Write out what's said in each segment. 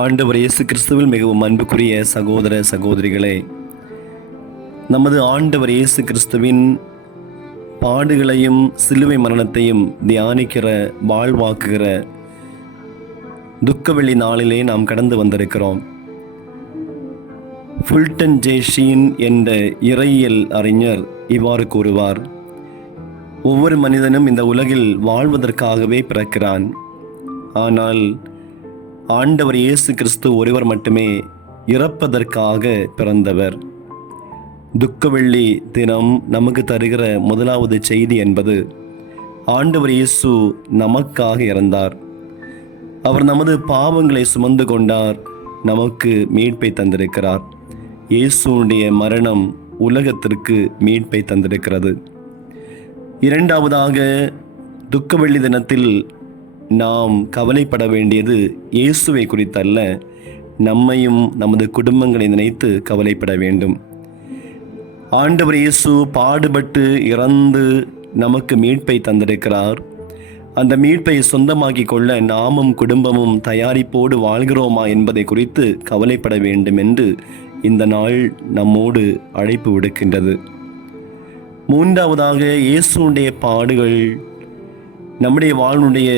ஆண்டவர் இயேசு கிறிஸ்துவில் மிகவும் அன்புக்குரிய சகோதர சகோதரிகளே நமது ஆண்டவர் இயேசு கிறிஸ்துவின் பாடுகளையும் சிலுவை மரணத்தையும் தியானிக்கிற வாழ்வாக்குகிற துக்கவெளி நாளிலே நாம் கடந்து வந்திருக்கிறோம். ஃபுல்டன் ஜேஷின் என்ற இறையியல் அறிஞர் இவ்வாறு கூறுவார் ஒவ்வொரு மனிதனும் இந்த உலகில் வாழ்வதற்காகவே பிறக்கிறான். ஆனால் ஆண்டவர் இயேசு கிறிஸ்து ஒருவர் மட்டுமே இறப்பதற்காக பிறந்தவர். துக்கவெள்ளி தினம் நமக்கு தருகிற முதலாவது செய்தி என்பது ஆண்டவர் இயேசு நமக்காக இறந்தார். அவர் நமது பாவங்களை சுமந்து கொண்டார் நமக்கு மீட்பை தந்திருக்கிறார். இயேசுடைய மரணம் உலகத்திற்கு மீட்பை தந்திருக்கிறது. இரண்டாவதாக துக்கவெள்ளி தினத்தில் நாம் கவலைப்பட வேண்டியது இயேசுவை குறித்தல்ல நம்மையும் நமது குடும்பங்களை நினைத்து கவலைப்பட வேண்டும். ஆண்டவர் இயேசு பாடுபட்டு இறந்து நமக்கு மீட்பை தந்திருக்கிறார். அந்த மீட்பை சொந்தமாக்கிக் கொள்ள நாமும் குடும்பமும் தயாரிப்போடு வாழ்கிறோமா என்பதை குறித்து கவலைப்பட வேண்டும் என்று இந்த நாள் நம்மோடு அழைப்பு விடுக்கின்றது. மூன்றாவதாக இயேசுடைய பாடுகள் நம்முடைய வாழ்வுடைய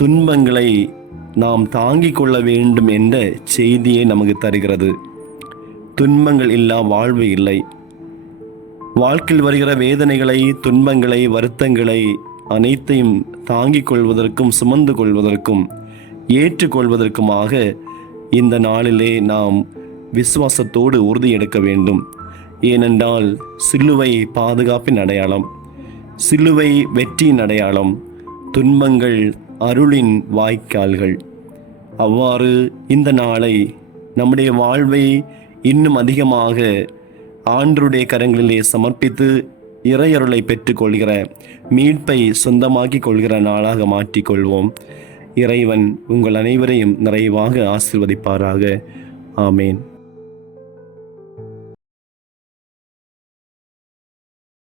துன்பங்களை நாம் தாங்கிக் கொள்ள வேண்டும் என்ற செய்தியை நமக்கு தருகிறது. துன்பங்கள் இல்லா வாழ்வு இல்லை. வாழ்க்கையில் வருகிற வேதனைகளை துன்பங்களை வருத்தங்களை அனைத்தையும் தாங்கிக் கொள்வதற்கும் சுமந்து கொள்வதற்கும் ஏற்றுக்கொள்வதற்குமாக இந்த நாளிலே நாம் விசுவாசத்தோடு உறுதி எடுக்க வேண்டும். ஏனென்றால் சிலுவை பாதுகாப்பின் அடையாளம் சிலுவை வெற்றியின் அடையாளம் துன்பங்கள் அருளின் வாய்க்கால்கள். அவ்வாறு இந்த நாளை நம்முடைய வாழ்வை இன்னும் அதிகமாக ஆண்டருடைய கரங்களிலே சமர்ப்பித்து இறையருளை பெற்றுக்கொள்கிற மீட்பை சொந்தமாக்கிக் கொள்கிற நாளாக மாற்றிக்கொள்வோம். இறைவன் உங்கள் அனைவரையும் நிறைவாக ஆசிர்வதிப்பாராக. ஆமேன்.